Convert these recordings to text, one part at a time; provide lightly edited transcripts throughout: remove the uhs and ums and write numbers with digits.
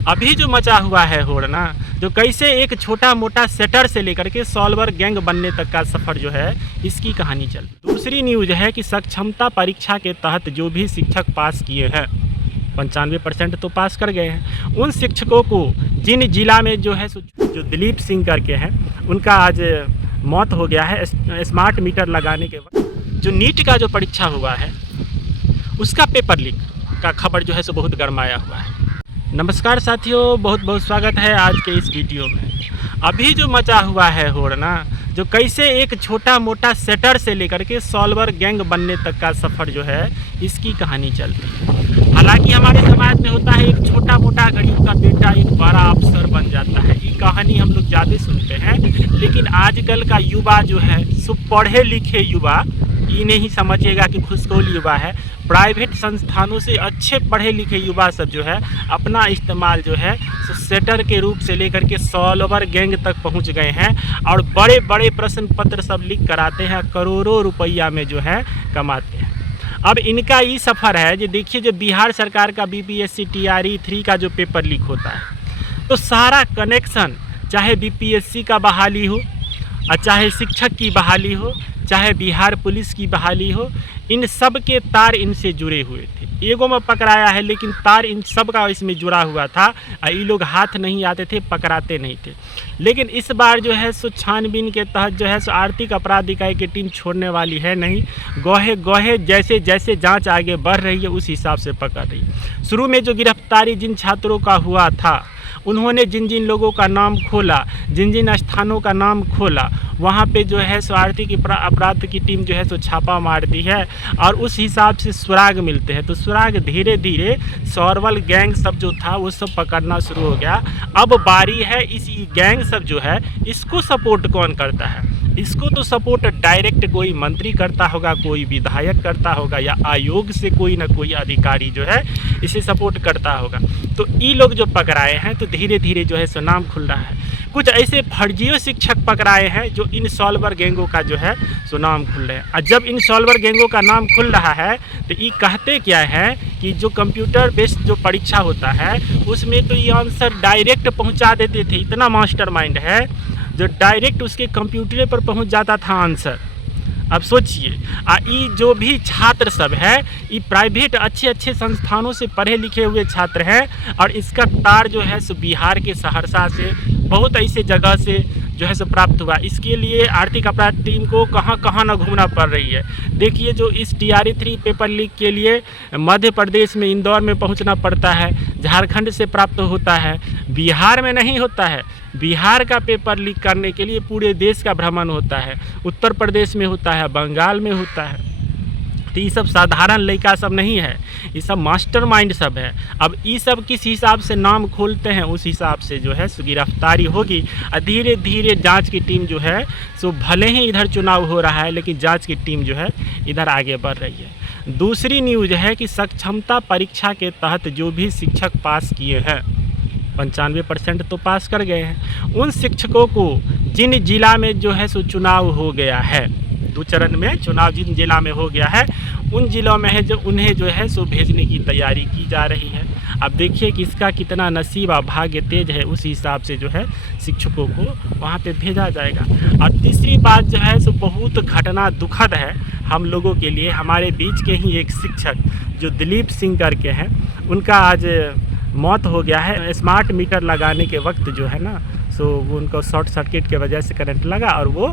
अभी जो मचा हुआ है होड़ ना, जो कैसे एक छोटा मोटा सेटर से लेकर के सॉल्वर गैंग बनने तक का सफ़र जो है, इसकी कहानी चल। दूसरी न्यूज़ है कि सक्षमता परीक्षा के तहत जो भी शिक्षक पास किए हैं 95% तो पास कर गए हैं। उन शिक्षकों को जिन जिला में जो है जो दिलीप सिंह करके हैं, उनका आज मौत हो गया है स्मार्ट मीटर लगाने के वक्त। जो नीट का जो परीक्षा हुआ है उसका पेपर लीक का खबर जो है सो बहुत गरमाया हुआ है। नमस्कार साथियों, बहुत बहुत स्वागत है आज के इस वीडियो में। अभी जो मचा हुआ है होड़ ना, जो कैसे एक छोटा मोटा सेटर से लेकर के सॉल्वर गैंग बनने तक का सफ़र जो है, इसकी कहानी चल रही है। हालांकि हमारे समाज में होता है एक छोटा मोटा गरीब का बेटा एक बड़ा अफसर बन जाता है। ये कहानी हम लोग ज़्यादा सुनते हैं, लेकिन आजकल का युवा जो है सो पढ़े लिखे युवा, ये नहीं समझिएगा कि खुशकोल युवा है। प्राइवेट संस्थानों से अच्छे पढ़े लिखे युवा सब जो है अपना इस्तेमाल जो है सेटर के रूप से लेकर के सॉल्वर गैंग तक पहुंच गए हैं और बड़े बड़े प्रश्न पत्र सब लीक कराते हैं, करोड़ों रुपया में जो है कमाते हैं। अब इनका ये सफ़र है जो देखिए, जो बिहार सरकार का बीपीएससी टीआरई 3 का जो पेपर लीक होता है, तो सारा कनेक्शन चाहे बीपीएससी का बहाली हो, चाहे शिक्षक की बहाली हो, चाहे बिहार पुलिस की बहाली हो, इन सब के तार इनसे जुड़े हुए थे। एगो में पकड़ाया है, लेकिन तार इन सब का इसमें जुड़ा हुआ था। ये लोग हाथ नहीं आते थे, पकड़ाते नहीं थे। लेकिन इस बार जो है सो छानबीन के तहत जो है सो आर्थिक अपराध इकाई की टीम छोड़ने वाली है नहीं। गोहे गोहे जैसे जैसे जांच आगे बढ़ रही है उस हिसाब से पकड़ रही है। शुरू में जो गिरफ्तारी जिन छात्रों का हुआ था, उन्होंने जिन जिन लोगों का नाम खोला, जिन जिन स्थानों का नाम खोला, वहाँ पे जो है सो आर्थिक अपराध की टीम जो है सो छापा मारती है और उस हिसाब से सुराग मिलते हैं। तो सुराग धीरे धीरे सॉल्वर गैंग सब जो था वो सब पकड़ना शुरू हो गया। अब बारी है इस गैंग सब जो है, इसको सपोर्ट कौन करता है? इसको तो सपोर्ट डायरेक्ट कोई मंत्री करता होगा, कोई विधायक करता होगा, या आयोग से कोई ना कोई अधिकारी जो है इसे सपोर्ट करता होगा। तो ये लोग जो पकड़ाए हैं तो धीरे धीरे जो है सो नाम खुल रहा है। कुछ ऐसे फर्जियों शिक्षक पकड़ाए हैं जो इन सॉल्वर गैंगों का जो है सो नाम खुल रहे हैं। और जब इन सॉल्वर गैंगों का नाम खुल रहा है तो ये कहते क्या है कि जो कंप्यूटर बेस्ड जो परीक्षा होता है उसमें तो ये आंसर डायरेक्ट पहुंचा देते थे। इतना मास्टरमाइंड है जो डायरेक्ट उसके कंप्यूटर पर पहुंच जाता था आंसर। अब सोचिए, ये जो भी छात्र सब है, ये प्राइवेट अच्छे अच्छे संस्थानों से पढ़े लिखे हुए छात्र हैं और इसका तार जो है सो बिहार के सहरसा से बहुत ऐसे जगह से जो है सो प्राप्त हुआ। इसके लिए आर्थिक अपराध टीम को कहाँ कहाँ ना घूमना पड़ रही है। देखिए, जो इस टीआरई 3 पेपर लीक के लिए मध्य प्रदेश में इंदौर में पहुंचना पड़ता है, झारखंड से प्राप्त होता है, बिहार में नहीं होता है। बिहार का पेपर लीक करने के लिए पूरे देश का भ्रमण होता है, उत्तर प्रदेश में होता है, बंगाल में होता है। तो ये सब साधारण लड़का सब नहीं है, ये सब मास्टरमाइंड सब है। अब ये सब किस हिसाब से नाम खोलते हैं उस हिसाब से जो है सो गिरफ्तारी होगी। और धीरे धीरे जांच की टीम जो है सो, भले ही इधर चुनाव हो रहा है लेकिन जांच की टीम जो है इधर आगे बढ़ रही है। दूसरी न्यूज़ है कि सक्षमता परीक्षा के तहत जो भी शिक्षक पास किए हैं 95% तो पास कर गए हैं। उन शिक्षकों को जिन जिला में जो है सो चुनाव हो गया है, 2 चरण में चुनाव जिन जिला में हो गया है, उन जिलों में है जो उन्हें जो है सो भेजने की तैयारी की जा रही है। अब देखिए कि इसका कितना नसीब और भाग्य तेज है, उस हिसाब से जो है शिक्षकों को वहाँ पे भेजा जाएगा। और तीसरी बात जो है सो बहुत घटना दुखद है हम लोगों के लिए। हमारे बीच के ही एक शिक्षक जो दिलीप सिंह करके हैं, उनका आज मौत हो गया है। स्मार्ट मीटर लगाने के वक्त जो है ना सो वो उनको शॉर्ट सर्किट के वजह से करंट लगा और वो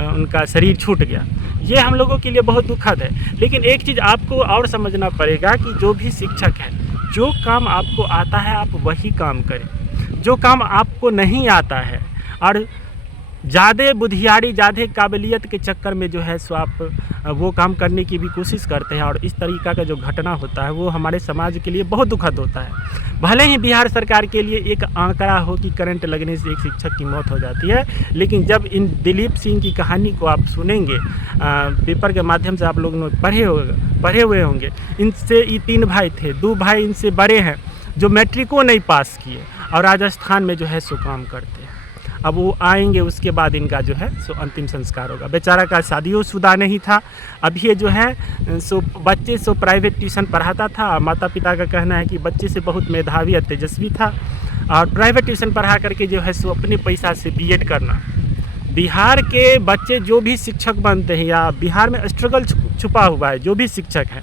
उनका शरीर छूट गया। ये हम लोगों के लिए बहुत दुखद है। लेकिन एक चीज़ आपको और समझना पड़ेगा कि जो भी शिक्षक है, जो काम आपको आता है आप वही काम करें। जो काम आपको नहीं आता है और ज़्यादा बुद्धियारी, ज़्यादा काबिलियत के चक्कर में जो है सो आप वो काम करने की भी कोशिश करते हैं और इस तरीक़ा का जो घटना होता है वो हमारे समाज के लिए बहुत दुखद होता है। भले ही बिहार सरकार के लिए एक आंकड़ा हो कि करंट लगने से एक शिक्षक की मौत हो जाती है, लेकिन जब इन दिलीप सिंह की कहानी को आप सुनेंगे, पेपर के माध्यम से आप लोगों ने पढ़े हुए होंगे। इनसे ये 3 भाई थे, 2 भाई इनसे बड़े हैं जो मैट्रिको नहीं पास किए और राजस्थान में जो है सो काम करते हैं। अब वो आएंगे, उसके बाद इनका जो है सो अंतिम संस्कार होगा। बेचारा का शादियों शुदा नहीं था। अब ये जो है सो बच्चे सो प्राइवेट ट्यूशन पढ़ाता था। माता पिता का कहना है कि बच्चे से बहुत मेधावी और तेजस्वी था। और प्राइवेट ट्यूशन पढ़ा करके जो है सो अपने पैसा से बीएड करना। बिहार के बच्चे जो भी शिक्षक बनते हैं, या बिहार में स्ट्रगल छुपा हुआ है, जो भी शिक्षक है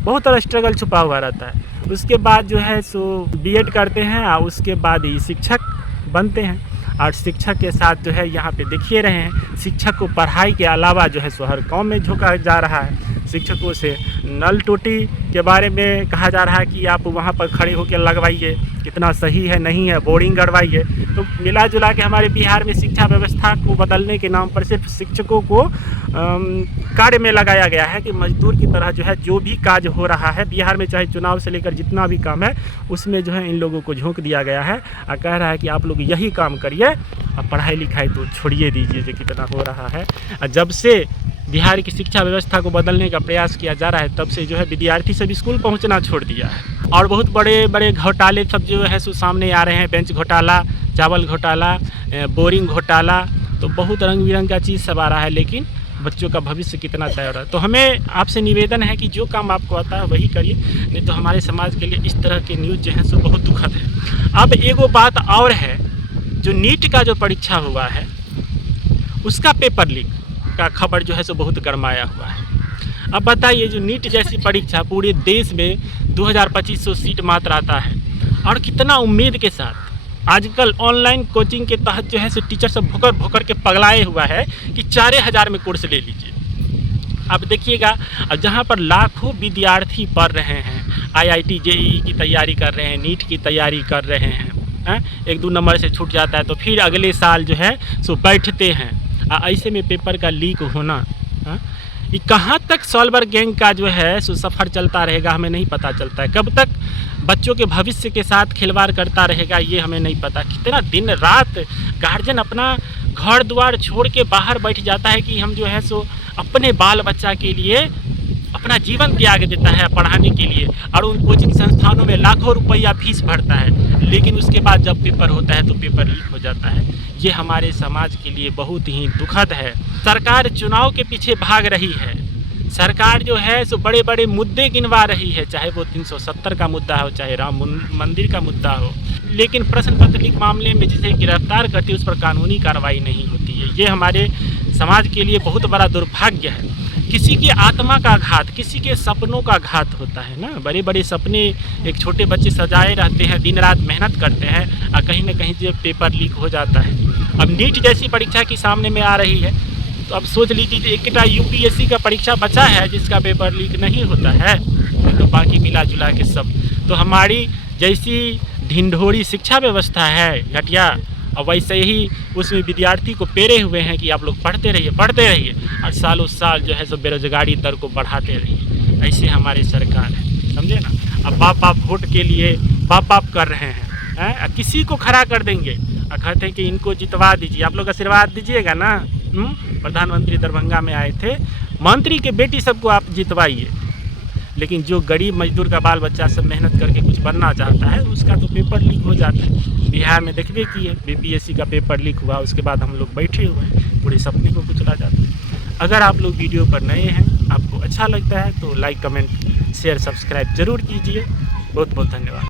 बहुत सारा स्ट्रगल छुपा हुआ रहता है। उसके बाद जो है सो बीएड करते हैं और उसके बाद ही शिक्षक बनते हैं। और शिक्षक के साथ जो है यहाँ पे देखिए रहे हैं, शिक्षक को पढ़ाई के अलावा जो है सो हर काम में झोंका जा रहा है। शिक्षकों से नल टोटी के बारे में कहा जा रहा है कि आप वहाँ पर खड़े होकर लगवाइए, कितना सही है नहीं है, बोरिंग गड़वाइए। तो मिला जुला के हमारे बिहार में शिक्षा व्यवस्था को बदलने के नाम पर सिर्फ शिक्षकों को कार्य में लगाया गया है कि मजदूर की तरह जो है जो भी कार्य हो रहा है बिहार में, चाहे चुनाव से लेकर जितना भी काम है उसमें जो है इन लोगों को झोंक दिया गया है और कह रहा है कि आप लोग यही काम करिए, अब पढ़ाई लिखाई तो छोड़िए दीजिए जो कितना हो रहा है। और जब से बिहार की शिक्षा व्यवस्था को बदलने का प्रयास किया जा रहा है तब से जो है विद्यार्थी सब स्कूल पहुंचना छोड़ दिया है। और बहुत बड़े बड़े घोटाले सब जो है सो सामने आ रहे हैं, बेंच घोटाला, चावल घोटाला, बोरिंग घोटाला, तो बहुत रंग बिरंग का चीज़ सब आ रहा है। लेकिन बच्चों का भविष्य कितना तय हो रहा है। तो हमें आपसे निवेदन है कि जो काम आपको आता है वही करिए, नहीं तो हमारे समाज के लिए इस तरह के न्यूज़ जो है सो बहुत दुखद है। अब एगो बात और है, जो नीट का जो परीक्षा हुआ है उसका पेपर लीक का खबर जो है सो बहुत गरमाया हुआ है। अब बताइए, जो नीट जैसी परीक्षा पूरे देश में 2500 सीट मात्र आता है और कितना उम्मीद के साथ आजकल ऑनलाइन कोचिंग के तहत जो है सो टीचर सब भोकर भोकर के पगलाए हुआ है कि 4000 में कोर्स ले लीजिए। अब देखिएगा, अब जहाँ पर लाखों विद्यार्थी पढ़ रहे हैं, IIT JEE की तैयारी कर रहे हैं, नीट की तैयारी कर रहे हैं, 1-2 नंबर से छूट जाता है तो फिर अगले साल जो है सो बैठते हैं। ऐसे में पेपर का लीक होना, ये कहाँ तक सॉल्वर गैंग का जो है सो सफ़र चलता रहेगा हमें नहीं पता चलता है। कब तक बच्चों के भविष्य के साथ खिलवाड़ करता रहेगा ये हमें नहीं पता। कितना दिन रात गार्जियन अपना घर द्वार छोड़ के बाहर बैठ जाता है कि हम जो है सो अपने बाल बच्चा के लिए अपना जीवन त्याग देता है पढ़ाने के लिए, और उन कोचिंग संस्थानों में लाखों रुपया फीस भरता है, लेकिन उसके बाद जब पेपर होता है तो पेपर लीक हो जाता है। ये हमारे समाज के लिए बहुत ही दुखद है। सरकार चुनाव के पीछे भाग रही है, सरकार जो है सो बड़े बड़े मुद्दे गिनवा रही है, चाहे वो 370 का मुद्दा हो, चाहे राम मंदिर का मुद्दा हो, लेकिन प्रश्न पत्र लीक मामले में जिसे गिरफ्तार करती है उस पर कानूनी कार्रवाई नहीं होती है। ये हमारे समाज के लिए बहुत बड़ा दुर्भाग्य है। किसी की आत्मा का घात, किसी के सपनों का घात होता है ना। बड़े बड़े सपने एक छोटे बच्चे सजाए रहते हैं, दिन रात मेहनत करते हैं और कहीं ना कहीं जो पेपर लीक हो जाता है। अब नीट जैसी परीक्षा की सामने में आ रही है तो अब सोच लीजिए एक UPSC का परीक्षा बचा है जिसका पेपर लीक नहीं होता है, तो बाकी मिला जुला के सब। तो हमारी जैसी ढिंढोरी शिक्षा व्यवस्था है घटिया, और वैसे ही उसमें विद्यार्थी को पेरे हुए हैं कि आप लोग पढ़ते रहिए और सालों साल जो है सो बेरोजगारी दर को बढ़ाते रहिए। ऐसे हमारी सरकार है, समझे ना। अब बाप वोट के लिए बाप कर रहे हैं, किसी को खड़ा कर देंगे और कहते हैं कि इनको जितवा दीजिए, आप लोग आशीर्वाद दीजिएगा ना। प्रधानमंत्री दरभंगा में आए थे, मंत्री के बेटी सबको आप जितवाइए, लेकिन जो गरीब मजदूर का बाल बच्चा सब मेहनत करके कुछ बनना चाहता है उसका तो पेपर लीक हो जाता है। बिहार में देखिए किए BPSC का पेपर लीक हुआ, उसके बाद हम लोग बैठे हुए हैं, पूरे सपने को कुचला जाता है। अगर आप लोग वीडियो पर नए हैं, आपको अच्छा लगता है तो लाइक कमेंट शेयर सब्सक्राइब जरूर कीजिए। बहुत बहुत धन्यवाद।